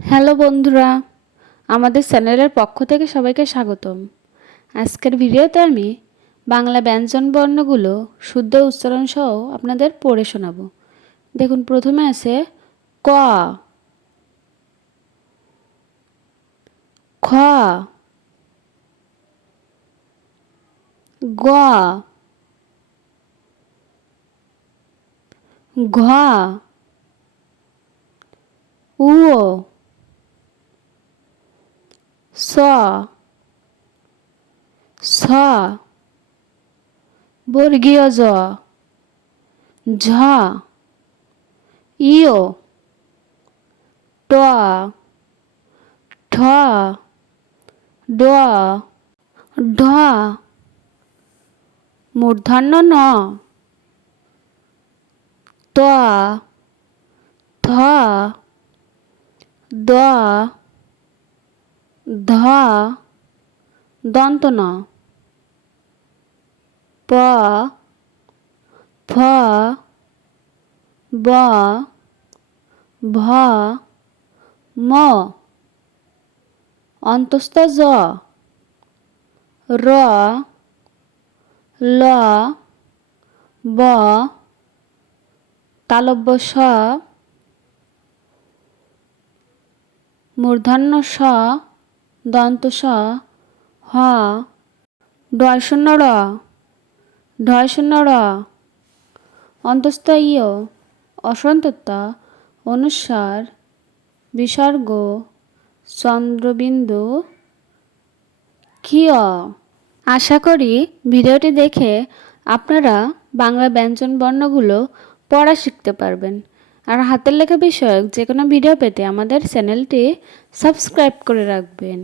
Hello বন্ধুরা, আমাদের চ্যানেলের পক্ষ থেকে সবাইকে স্বাগতম। আজকের ভিডিওতে আমি বাংলা ব্যঞ্জন বর্ণগুলো শুদ্ধ উচ্চারণ সহ আপনাদের পড়ে শোনাবো। দেখুন, প্রথমে আছে ক। খ। গ। ঘ। উ। স স, বর্গীয় জ, ঝ, ইয়, ট, ঠ, ড, ঢ, মূর্ধন্য ন, ত, থ, দ ধ দন্ত ন প ফ ব ভ ম অন্তস্থ জ র ল ব তালব্য স মূর্ধন্য স দন্ত স হ। ডয় শূন্য র ঢয় শূন্য র অন্তস্থ ইয় অনুস্বার বিসর্গ। চন্দ্রবিন্দু। ক্ষীয়। আশা করি ভিডিওটি দেখে আপনারা বাংলা ব্যঞ্জন বর্ণগুলো পড়া শিখতে পারবেন। আর হাতের লেখা বিষয়ক যে কোনো ভিডিও পেতে আমাদের চ্যানেলটি সাবস্ক্রাইব করে রাখবেন।